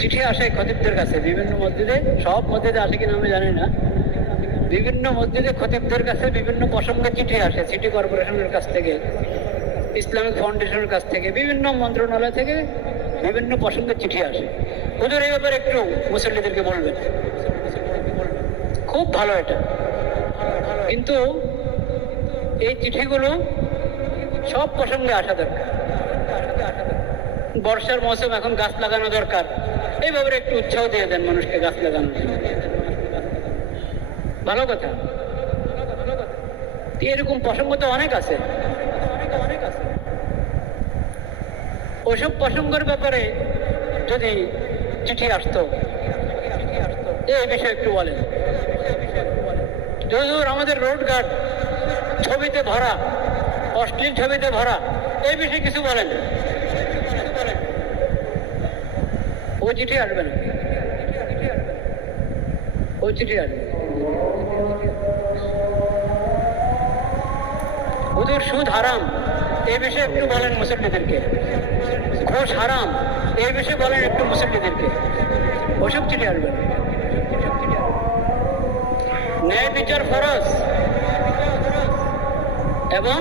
চিঠি আসে খতিবদের কাছে বিভিন্ন মসজিদে, সব মসজিদে আসে কিনা আমি জানি না। বিভিন্ন মসজিদে খতিবদের কাছে বিভিন্ন প্রসঙ্গে চিঠি আসে, সিটি কর্পোরেশনের কাছ থেকে, ইসলামিক ফাউন্ডেশনের কাছ থেকে, বিভিন্ন মন্ত্রণালয় থেকে বিভিন্ন প্রসঙ্গে চিঠি আসে। হুজুর এই ব্যাপারে একটু মুসল্লিদেরকে বলবেন, খুব ভালো এটা। কিন্তু এই চিঠিগুলো সব প্রসঙ্গে আসা দরকার। বর্ষার মৌসুম, এখন গাছ লাগানো দরকার, এই ব্যাপারে একটু উৎসাহ দিয়ে দেন মানুষকে গাছ লাগানোর জন্য, ভালো কথা। এরকম প্রসঙ্গ তো অনেক আছে। ওইসব প্রসঙ্গের ব্যাপারে যদি চিঠি আসতো, এই বিষয়ে একটু বলেন। যদিও আমাদের রোডঘাট ছবিতে ভরা, অশ্লীল ছবিতে ভরা, এই বিষয়ে কিছু বলেন। ওই চিঠি আসবে না, ওই চিঠি আসবে। হুজুর সুদ হারাম, এই বিষয়ে একটু বলেন মুসল্লিদেরকে। ঘোষ হারাম, এই বিষয়ে বলেন একটু মুসল্লিদেরকে। ওসব চিঠি আসবে না। ন্যায় বিচার ফরজ এবং